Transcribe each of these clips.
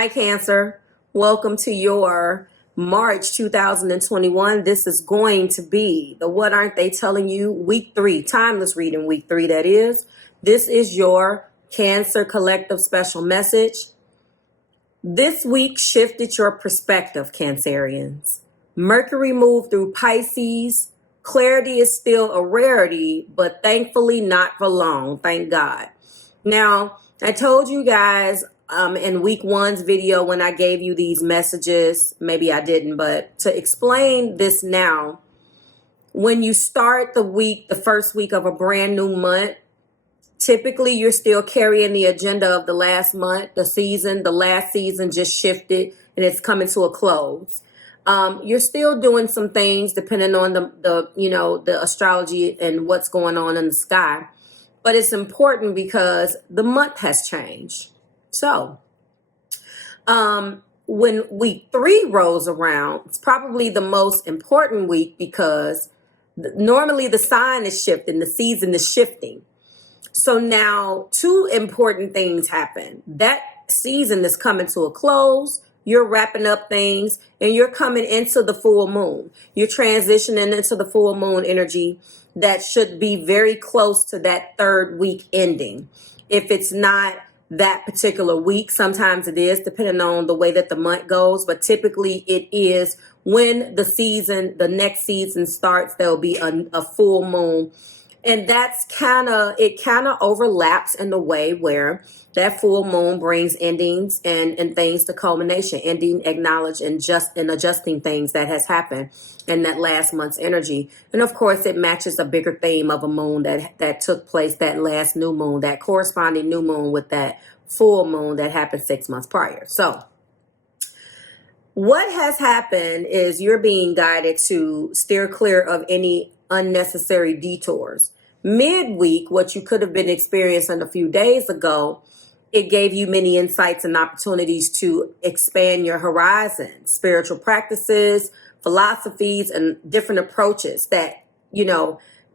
Hi, Cancer. Welcome to your March 2021. This is going to be the What Aren't They Telling You week 3, timeless reading week 3, that is. This is your Cancer Collective special message. This week shifted your perspective, Cancerians. Mercury moved through Pisces. Clarity is still a rarity, but thankfully not for long. Thank God. Now, I told you guys in week 1's video when I gave you these messages, maybe I didn't, but to explain this now, when you start the week, the first week of a brand new month, typically you're still carrying the agenda of the last month, the last season just shifted and it's coming to a close. You're still doing some things depending on the astrology and what's going on in the sky. But it's important because the month has changed. So, when week 3 rolls around, it's probably the most important week because normally the sign is shifting, the season is shifting. So now 2 important things happen. That season is coming to a close. You're wrapping up things and you're coming into the full moon. You're transitioning into the full moon energy that should be very close to that 3rd week ending. If it's not that particular week, sometimes it is, depending on the way that the month goes, but typically it is when the next season starts, there'll be a full moon. And it kind of overlaps in the way where that full moon brings endings and things to culmination, ending, acknowledge, and adjusting things that has happened in that last month's energy. And of course, it matches a bigger theme of a moon that took place, that last new moon, that corresponding new moon with that full moon that happened 6 months prior. So what has happened is you're being guided to steer clear of any unnecessary detours. Midweek, what you could have been experiencing a few days ago, it gave you many insights and opportunities to expand your horizons, spiritual practices, philosophies, and different approaches that,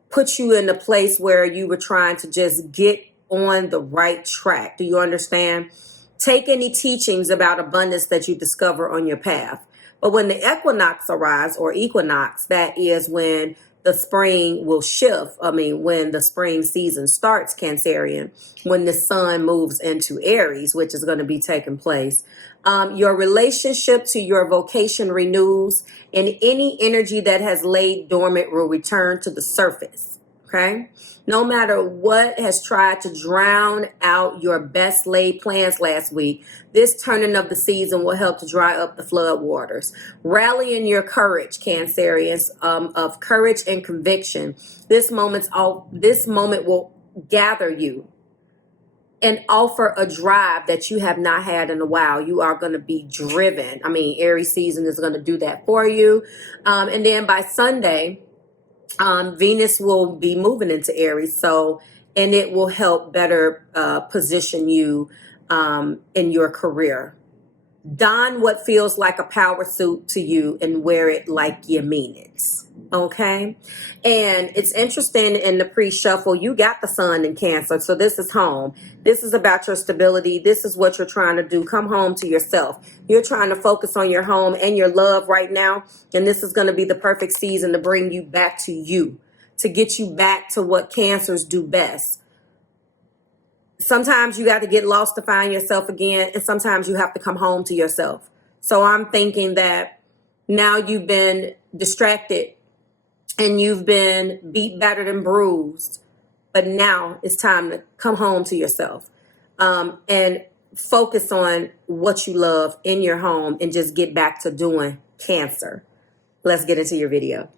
put you in a place where you were trying to just get on the right track. Do you understand? Take any teachings about abundance that you discover on your path. But when the equinox arrives, or equinox, that is when the spring will shift. When the spring season starts, Cancerian, when the sun moves into Aries, which is going to be taking place, your relationship to your vocation renews, and any energy that has laid dormant will return to the surface. Okay? No matter what has tried to drown out your best laid plans last week, this turning of the season will help to dry up the flood waters. Rally in your courage, Cancerians, of courage and conviction. This moment will gather you and offer a drive that you have not had in a while. You are going to be driven. Aries season is going to do that for you. And then by Sunday, Venus will be moving into Aries, and it will help better position you in your career. Don what feels like a power suit to you and wear it like you mean it. Okay? And it's interesting, in the pre-shuffle, you got the sun in Cancer, so this is home. This is about your stability. This is what you're trying to do. Come home to yourself. You're trying to focus on your home and your love right now, and this is going to be the perfect season to bring you back to you, to get you back to what Cancers do best. Sometimes you got to get lost to find yourself again, and sometimes you have to come home to yourself. So I'm thinking that now you've been distracted and you've been beat, battered, and bruised, but now it's time to come home to yourself and focus on what you love in your home and just get back to doing Cancer. Let's get into your video.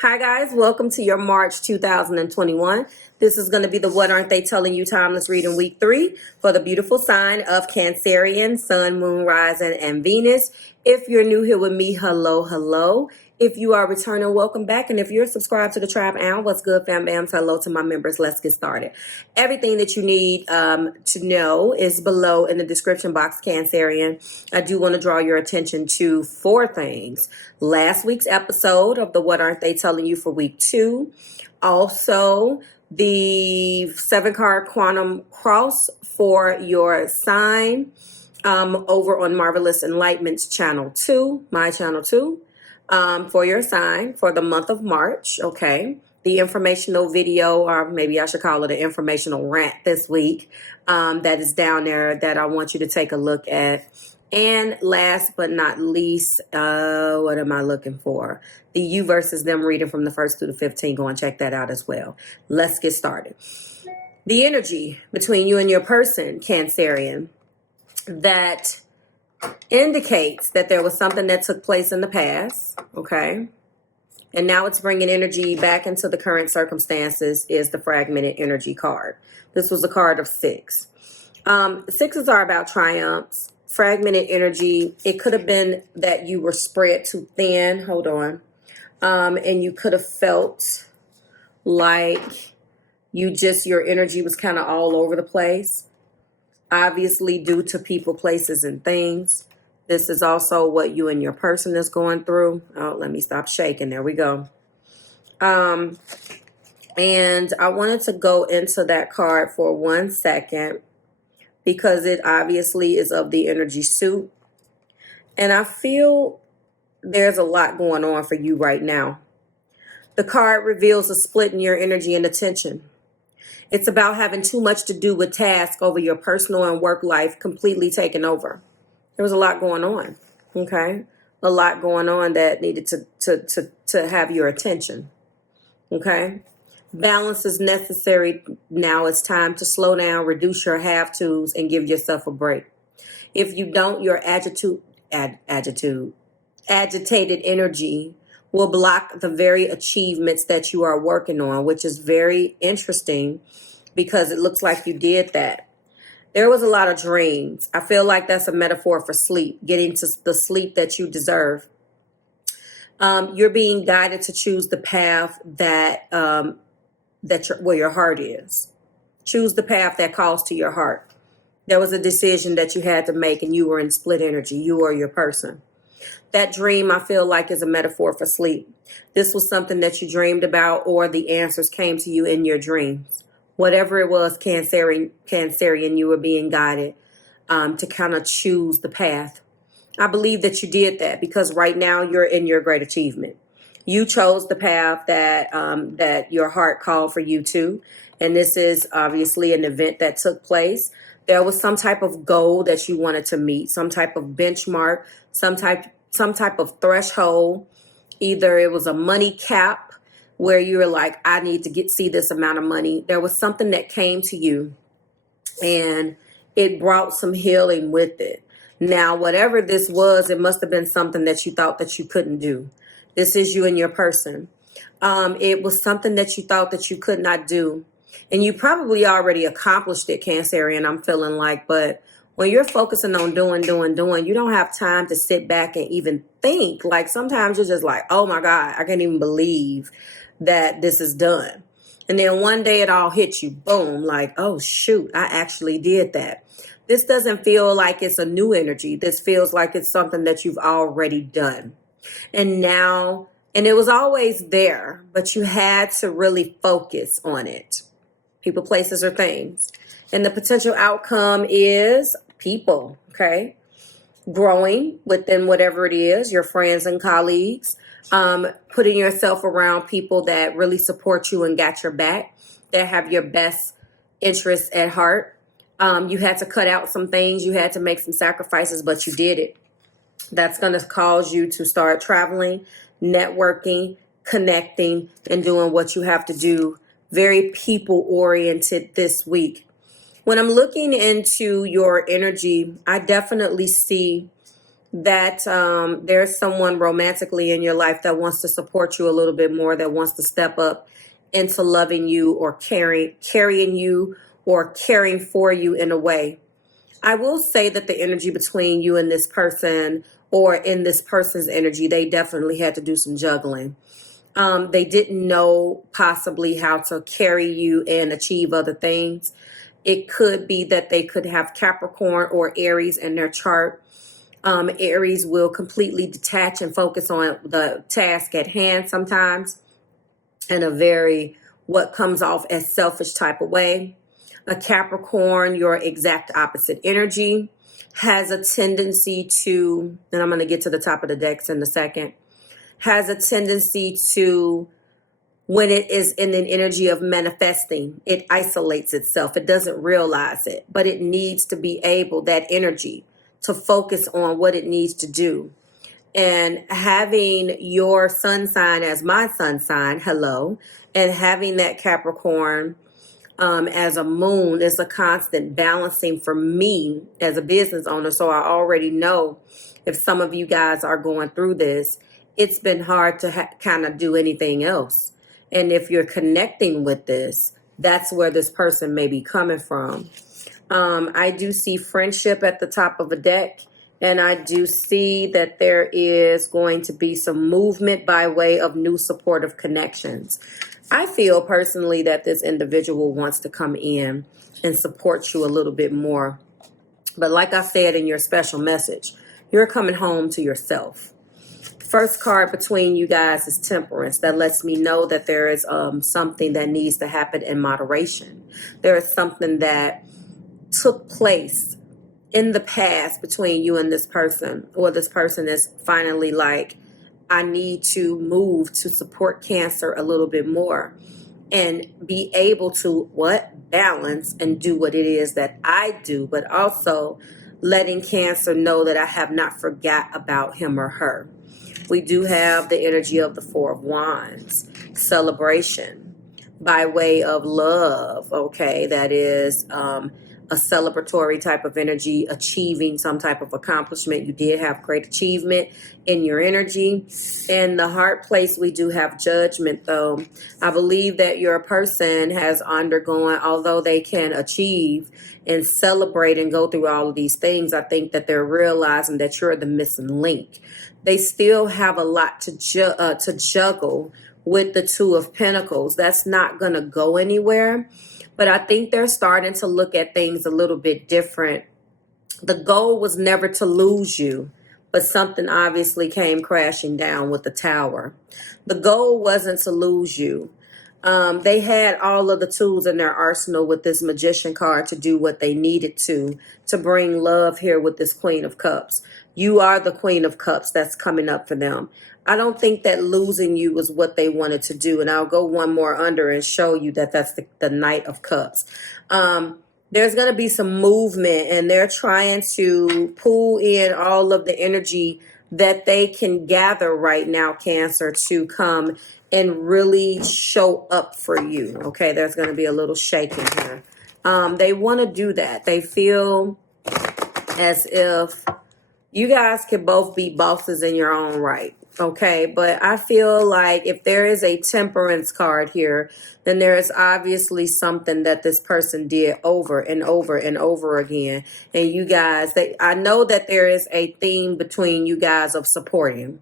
Hi guys, welcome to your March 2021. This is going to be the What Aren't They Telling You Timeless Reading Week 3 for the beautiful sign of Cancerian, Sun, Moon, Rising, and Venus. If you're new here with me, hello, hello. If you are returning, welcome back. And if you're subscribed to the tribe, and what's good, fam bams? Hello to my members. Let's get started. Everything that you need to know is below in the description box, Cancerian. I do want to draw your attention to 4 things. Last week's episode of the What Aren't They Telling You for week 2. Also, the 7-card quantum cross for your sign over on Marvelous Enlightenment's channel 2, my channel 2. For your sign for the month of March, okay? The informational video, or maybe I should call it an informational rant this week, that is down there that I want you to take a look at. And last but not least, what am I looking for? The you versus them reading from the 1st through the 15th. Go and check that out as well. Let's get started. The energy between you and your person, Cancerian, that indicates that there was something that took place in the past, okay? And now it's bringing energy back into the current circumstances is the fragmented energy card. This was a card of 6. 6s are about triumphs. Fragmented energy, it could have been that you were spread too thin. Hold on. And you could have felt like your energy was kind of all over the place. Obviously, due to people, places, and things. This is also what you and your person is going through. Oh, let me stop shaking. There we go. And I wanted to go into that card for 1 second because it obviously is of the energy suit. And I feel there's a lot going on for you right now. The card reveals a split in your energy and attention. It's about having too much to do with tasks over your personal and work life completely taken over. There was a lot going on, okay? A lot going on that needed to have your attention, okay? Balance is necessary. Now it's time to slow down, reduce your have-tos, and give yourself a break. If you don't, your agitated energy will block the very achievements that you are working on, which is very interesting because it looks like you did that. There was a lot of dreams. I feel like that's a metaphor for sleep, getting to the sleep that you deserve. You're being guided to choose the path where your heart is. Choose the path that calls to your heart. There was a decision that you had to make and you were in split energy, you or your person. That dream, I feel like, is a metaphor for sleep. This was something that you dreamed about or the answers came to you in your dreams. Whatever it was, Cancerian, you were being guided to kind of choose the path. I believe that you did that because right now you're in your great achievement. You chose the path that your heart called for you to. And this is obviously an event that took place. There was some type of goal that you wanted to meet, some type of benchmark, some type of threshold. Either it was a money cap where you were like, I need to see this amount of money. There was something that came to you and it brought some healing with it. Now, whatever this was, it must have been something that you thought that you couldn't do. This is you and your person. It was something that you thought that you could not do. And you probably already accomplished it, Cancerian, I'm feeling like, but when you're focusing on doing, you don't have time to sit back and even think. Like sometimes you're just like, oh my God, I can't even believe that this is done. And then one day it all hits you, boom, like, oh shoot, I actually did that. This doesn't feel like it's a new energy. This feels like it's something that you've already done. And it was always there, but you had to really focus on it. People, places, or things. And the potential outcome is people, okay? Growing within whatever it is, your friends and colleagues, putting yourself around people that really support you and got your back, that have your best interests at heart. You had to cut out some things. You had to make some sacrifices, but you did it. That's going to cause you to start traveling, networking, connecting, and doing what you have to do. Very people-oriented this week. When I'm looking into your energy, I definitely see that there's someone romantically in your life that wants to support you a little bit more, that wants to step up into loving you or carrying you or caring for you in a way. I will say that the energy between you and this person, or in this person's energy, they definitely had to do some juggling. They didn't know possibly how to carry you and achieve other things. It could be that they could have Capricorn or Aries in their chart. Aries will completely detach and focus on the task at hand sometimes in a very what comes off as selfish type of way. A Capricorn, your exact opposite energy, has a tendency to, and I'm going to get to the top of the decks in a second, has a tendency to, when it is in an energy of manifesting, it isolates itself. It doesn't realize it, but it needs to be able, that energy, to focus on what it needs to do. And having your sun sign as my sun sign, hello, and having that Capricorn as a moon is a constant balancing for me as a business owner. So I already know if some of you guys are going through this, it's been hard to kind of do anything else. And if you're connecting with this, that's where this person may be coming from. I do see friendship at the top of a deck. And I do see that there is going to be some movement by way of new supportive connections. I feel personally that this individual wants to come in and support you a little bit more. But like I said in your special message, you're coming home to yourself. First card between you guys is Temperance. That lets me know that there is something that needs to happen in moderation. There is something that took place in the past between you and this person, or this person is finally like, I need to move to support Cancer a little bit more and be able to balance and do what it is that I do, but also letting Cancer know that I have not forgot about him or her. We do have the energy of the Four of Wands, celebration by way of love. Okay, that is a celebratory type of energy, achieving some type of accomplishment. You did have great achievement in your energy. In the heart place, we do have Judgment, though. I believe that your person has undergone, although they can achieve and celebrate and go through all of these things, I think that they're realizing that you're the missing link. They still have a lot to juggle with the Two of Pentacles. That's not going to go anywhere. But I think they're starting to look at things a little bit different. The goal was never to lose you, but something obviously came crashing down with the Tower. The goal wasn't to lose you. They had all of the tools in their arsenal with this Magician card to do what they needed to bring love here with this Queen of Cups. You are the Queen of Cups that's coming up for them. I don't think that losing you was what they wanted to do. And I'll go one more under and show you that that's the Knight of Cups. There's going to be some movement, and they're trying to pull in all of the energy that they can gather right now, Cancer, to come and really show up for you. Okay, there's going to be a little shaking here. They want to do that. They feel as if you guys can both be bosses in your own right. Okay, but I feel like if there is a Temperance card here, then there is obviously something that this person did over and over and over again. And you guys, I know that there is a theme between you guys of supporting.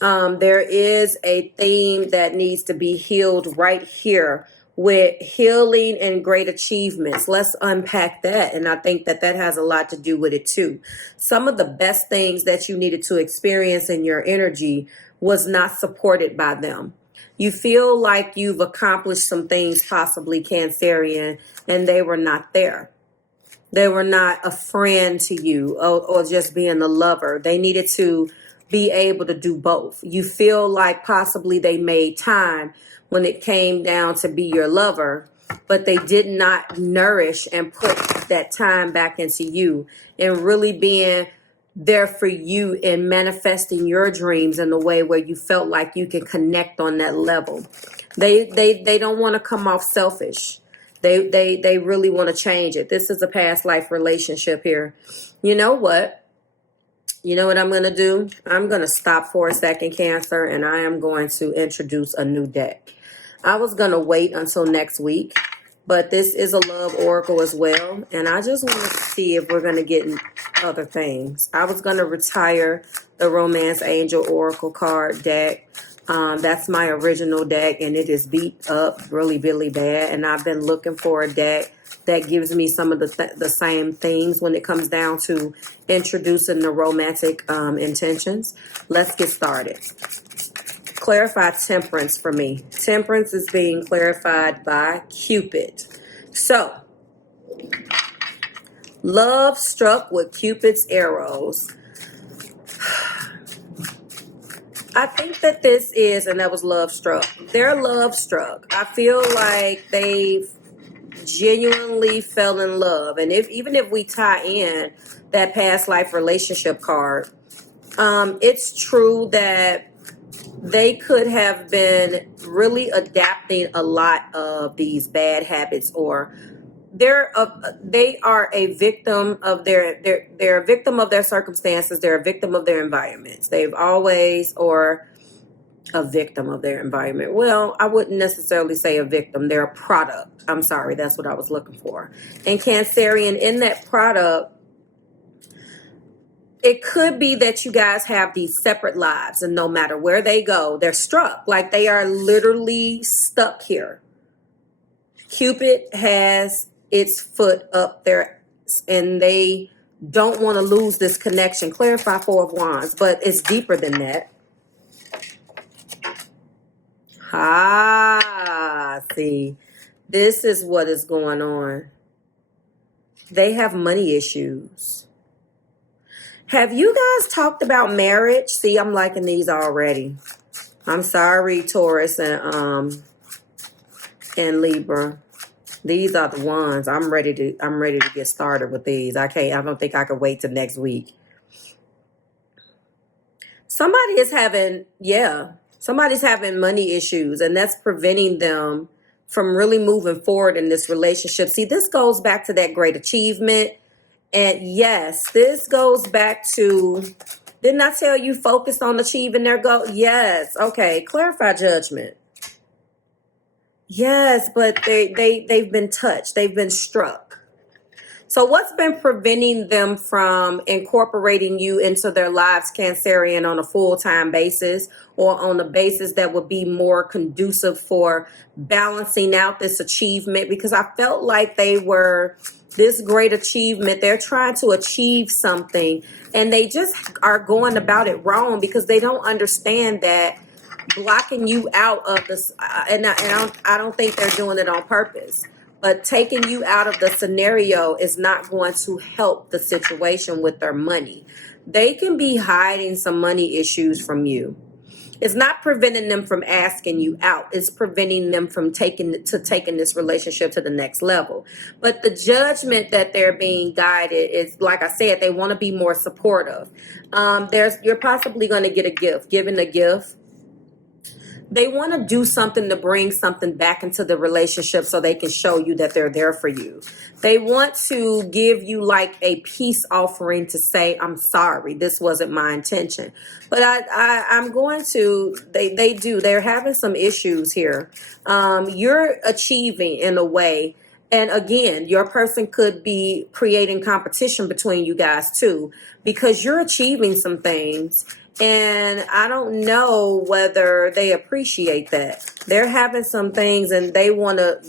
There is a theme that needs to be healed right here with healing and great achievements. Let's unpack that. And I think that that has a lot to do with it too. Some of the best things that you needed to experience in your energy was not supported by them. You feel like you've accomplished some things, possibly Cancerian, and they were not there. They were not a friend to you, or just being a lover. They needed to be able to do both. You feel like possibly they made time when it came down to be your lover, but they did not nourish and put that time back into you and really being there for you and manifesting your dreams in a way where you felt like you can connect on that level. They don't want to come off selfish. They really want to change it. This is a past life relationship here. You know what? You know what I'm going to do? I'm going to stop for a second, Cancer, and I am going to introduce a new deck. I was going to wait until next week, but this is a love oracle as well. And I just want to see if we're going to get other things. I was going to retire the Romance Angel Oracle card deck. That's my original deck, and it is beat up really, really bad. And I've been looking for a deck that gives me some of the same things when it comes down to introducing the romantic intentions. Let's get started. Clarify temperance for me. Temperance is being clarified by Cupid. So, love struck with Cupid's arrows. I think that this is, and that was love struck. They're love struck. I feel like they genuinely fell in love. And even if we tie in that past life relationship card, it's true that they could have been really adapting a lot of these bad habits, or they are a victim of they're a victim of their circumstances. They're a victim of their environments. They've always, or a victim of their environment. Well, I wouldn't necessarily say a victim. They're a product. I'm sorry, that's what I was looking for. And Cancerian, in that product, it could be that you guys have these separate lives, and no matter where they go, they're struck. Like they are literally stuck here. Cupid has its foot up there, and they don't want to lose this connection. Clarify Four of Wands, but it's deeper than that. See, this is what is going on. They have money issues. Have you guys talked about marriage? See, I'm liking these already. I'm sorry, Taurus and Libra. These are the ones. I'm ready to get started with these. I don't think I can wait till next week. Somebody's having money issues, and that's preventing them from really moving forward in this relationship. See, this goes back to that great achievement. And yes, this goes back to, didn't I tell you focused on achieving their goal? Yes. Okay. Clarify judgment. Yes, but they've been touched. They've been struck. So what's been preventing them from incorporating you into their lives, Cancerian, on a full-time basis, or on a basis that would be more conducive for balancing out this achievement? Because I felt like they were this great achievement. They're trying to achieve something, and they just are going about it wrong because they don't understand that blocking you out of this, and I don't think they're doing it on purpose, but taking you out of the scenario is not going to help the situation with their money. They can be hiding some money issues from you. It's not preventing them from asking you out. It's preventing them from taking this relationship to the next level. But the judgment that they're being guided is, like I said, they want to be more supportive. You're possibly going to get a gift, given a gift. They want to do something to bring something back into the relationship so they can show you that they're there for you. They want to give you like a peace offering to say, I'm sorry, this wasn't my intention. But I'm going to, they do. They're having some issues here. You're achieving in a way. And again, your person could be creating competition between you guys too, because you're achieving some things. And I don't know whether they appreciate that. They're having some things and they want to,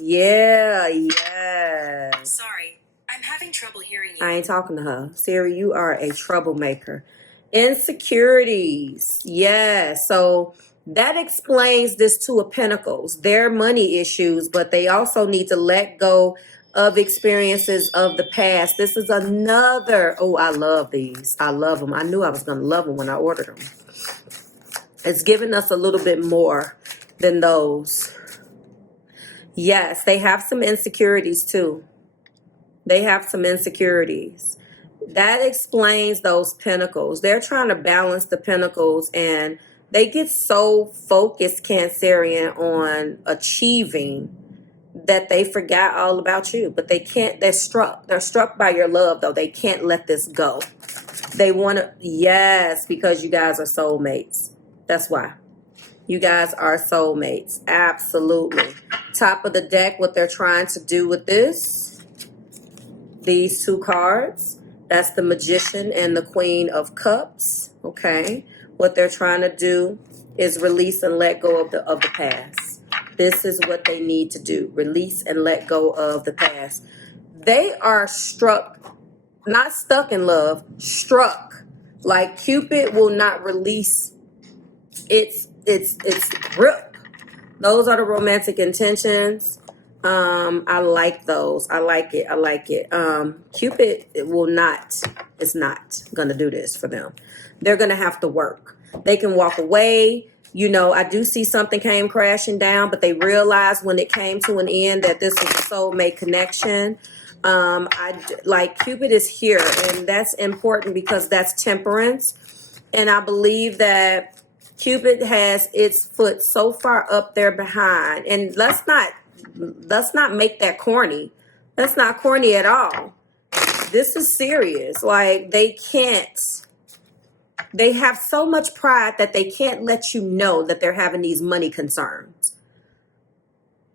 Sorry, I'm having trouble hearing you. I ain't talking to her. Siri, you are a troublemaker. Insecurities. Yeah. So that explains this Two of Pentacles. Their money issues, but they also need to let go of experiences of the past. This is another, oh, I love these. I love them. I knew I was going to love them when I ordered them. It's giving us a little bit more than those. Yes, they have some insecurities too. They have some insecurities. That explains those pentacles. They're trying to balance the pentacles, and they get so focused, Cancerian, on achieving that they forgot all about you. But they can't, they're struck. They're struck by your love, though. They can't let this go. They want to, yes, because you guys are soulmates. That's why. You guys are soulmates. Absolutely. Top of the deck, what they're trying to do with this. These two cards. That's the Magician and the Queen of Cups. Okay. What they're trying to do is release and let go of the past. This is what they need to do. Release and let go of the past. They are struck, not stuck in love, struck. Like Cupid will not release its grip. Those are the romantic intentions. I like those. I like it. I like it. Cupid is not gonna do this for them. They're gonna have to work. They can walk away. You know, I do see something came crashing down, but they realized when it came to an end that this was a soulmate connection. Like Cupid is here, and that's important because that's temperance. And I believe that Cupid has its foot so far up there behind, and let's not make that corny. That's not corny at all. This is serious. Like they have so much pride that they can't let you know that they're having these money concerns.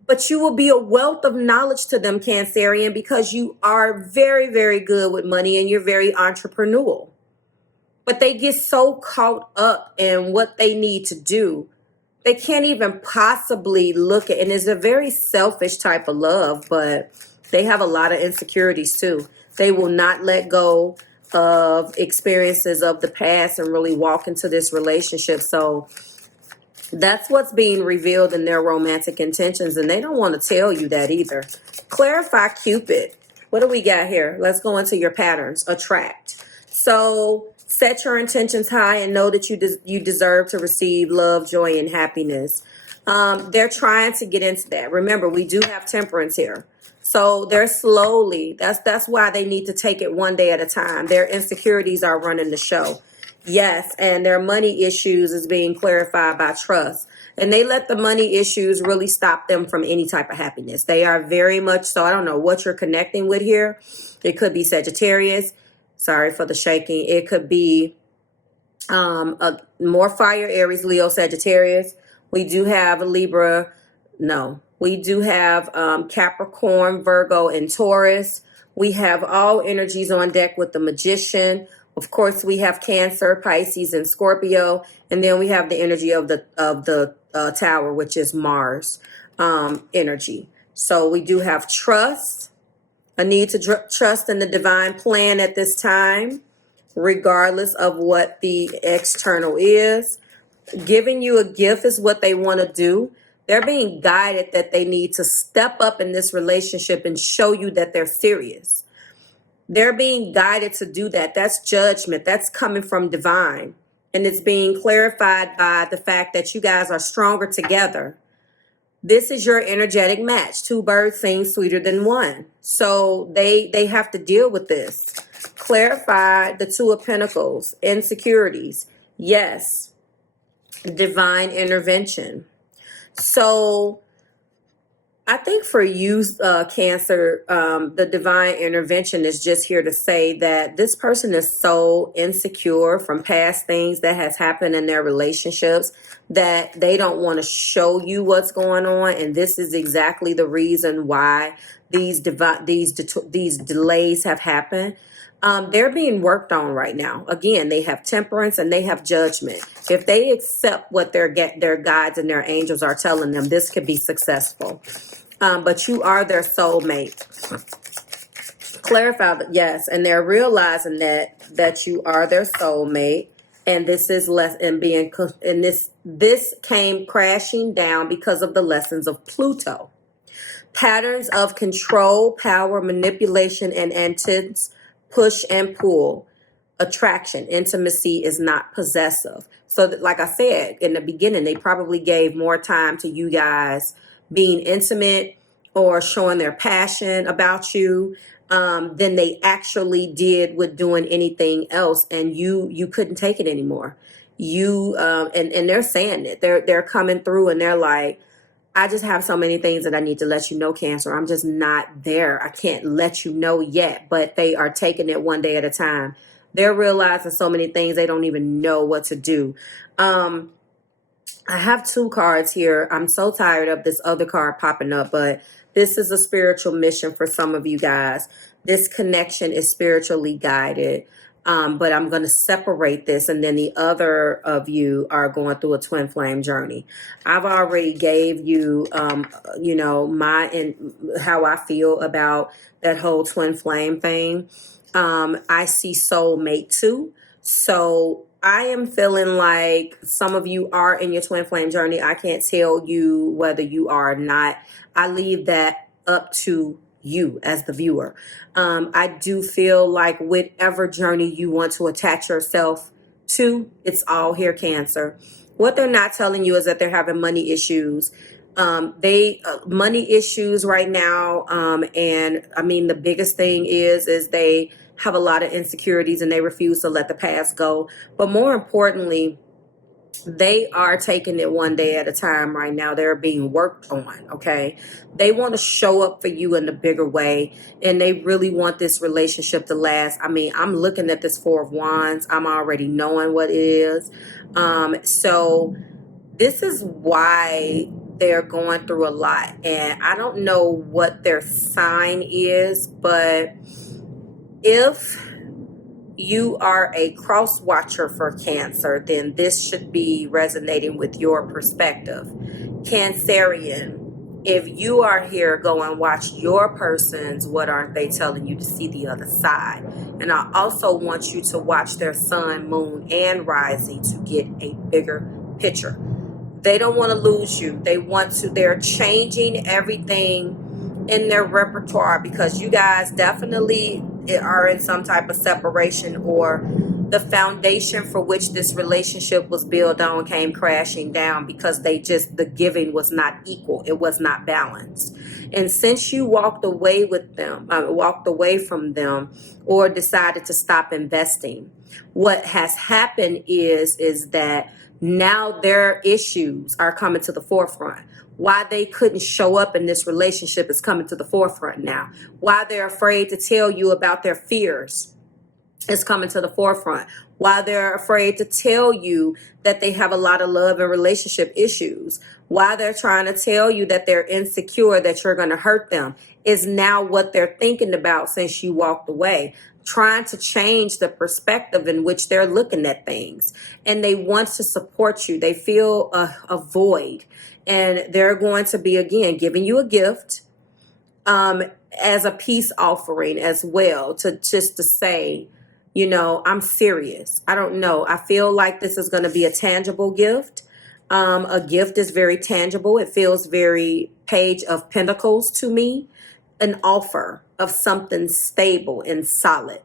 But you will be a wealth of knowledge to them, Cancerian, because you are very, very good with money and you're very entrepreneurial. But they get so caught up in what they need to do. They can't even possibly look at, and it's a very selfish type of love, but they have a lot of insecurities too. They will not let go of experiences of the past and really walk into this relationship. So that's what's being revealed in their romantic intentions, and they don't want to tell you that either. Clarify Cupid. What do we got here? Let's go into your patterns. Attract. So set your intentions high and know that you deserve to receive love, joy, and happiness. They're trying to get into that. Remember, we do have temperance here. So they're slowly, that's why they need to take it one day at a time. Their insecurities are running the show. Yes, and their money issues is being clarified by trust. And they let the money issues really stop them from any type of happiness. They are very much so. I don't know what you're connecting with here. It could be Sagittarius. Sorry for the shaking. It could be more fire, Aries, Leo, Sagittarius. We do have Libra. No. We do have Capricorn, Virgo, and Taurus. We have all energies on deck with the Magician. Of course, we have Cancer, Pisces, and Scorpio. And then we have the energy of the Tower, which is Mars energy. So we do have trust. A need to trust in the divine plan at this time, regardless of what the external is. Giving you a gift is what they want to do. They're being guided that they need to step up in this relationship and show you that they're serious. They're being guided to do that. That's judgment. That's coming from divine. And it's being clarified by the fact that you guys are stronger together. This is your energetic match. Two birds sing sweeter than one. So they have to deal with this. Clarify the Two of Pentacles. Insecurities. Yes. Divine intervention. So I think for you, Cancer, the divine intervention is just here to say that this person is so insecure from past things that has happened in their relationships that they don't want to show you what's going on. And this is exactly the reason why these delays have happened. They're being worked on right now. Again, they have temperance and they have judgment. If they accept what their guides and their angels are telling them, this could be successful. But you are their soulmate. Clarify that, yes, and they're realizing that you are their soulmate, and this is this came crashing down because of the lessons of Pluto. Patterns of control, power, manipulation, and intense push and pull. Attraction, intimacy is not possessive. So like I said in the beginning, they probably gave more time to you guys being intimate or showing their passion about you than they actually did with doing anything else. And you couldn't take it anymore. And they're saying it. They're coming through and they're like, I just have so many things that I need to let you know, Cancer. I'm just not there. I can't let you know yet, but they are taking it one day at a time. They're realizing so many things they don't even know what to do. I have two cards here. I'm so tired of this other card popping up, but this is a spiritual mission for some of you guys. This connection is spiritually guided. But I'm going to separate this, and then the other of you are going through a twin flame journey. I've already gave you, how I feel about that whole twin flame thing. I see soulmate too. So I am feeling like some of you are in your twin flame journey. I can't tell you whether you are or not. I leave that up to you as the viewer. I do feel like whatever journey you want to attach yourself to, it's all here, Cancer. What they're not telling you is that they're having money issues. Money issues right now. And I mean, the biggest thing is they have a lot of insecurities and they refuse to let the past go. But more importantly, they are taking it one day at a time right now. They're being worked on, okay? They want to show up for you in a bigger way, and they really want this relationship to last. I mean, I'm looking at this Four of Wands. I'm already knowing what it is. So this is why they're going through a lot. And I don't know what their sign is, but if you are a cross watcher for Cancer, then this should be resonating with your perspective. Cancerian, if you are here, go and watch your person's What Aren't They Telling You to See the Other Side. And I also want you to watch their sun, moon, and rising to get a bigger picture. They don't want to lose you. They're changing everything in their repertoire because you guys definitely are in some type of separation, or the foundation for which this relationship was built on came crashing down because the giving was not equal. It was not balanced. And since you walked away from them or decided to stop investing, what has happened is that now their issues are coming to the forefront. Why they couldn't show up in this relationship is coming to the forefront now. Why they're afraid to tell you about their fears is coming to the forefront. Why they're afraid to tell you that they have a lot of love and relationship issues. Why they're trying to tell you that they're insecure, that you're going to hurt them, is now what they're thinking about since you walked away. Trying to change the perspective in which they're looking at things. And they want to support you. They feel a void. And they're going to be, again, giving you a gift as a peace offering as well, to say, I'm serious. I don't know. I feel like this is going to be a tangible gift. A gift is very tangible. It feels very Page of Pentacles to me. An offer of something stable and solid.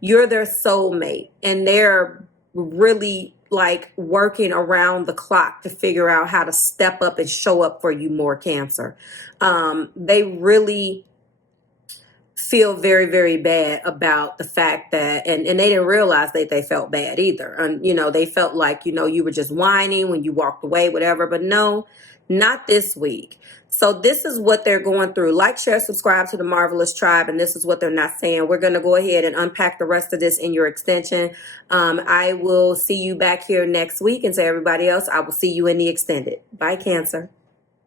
You're their soulmate, and they're really like working around the clock to figure out how to step up and show up for you more, Cancer. They really feel very, very bad about the fact that, and they didn't realize that they felt bad either. And, they felt like, you were just whining when you walked away, whatever, but no, not this week. So this is what they're going through. Like, share, subscribe to the Marvelous Tribe. And this is what they're not saying. We're going to go ahead and unpack the rest of this in your extension. I will see you back here next week. And to everybody else, I will see you in the extended. Bye, Cancer.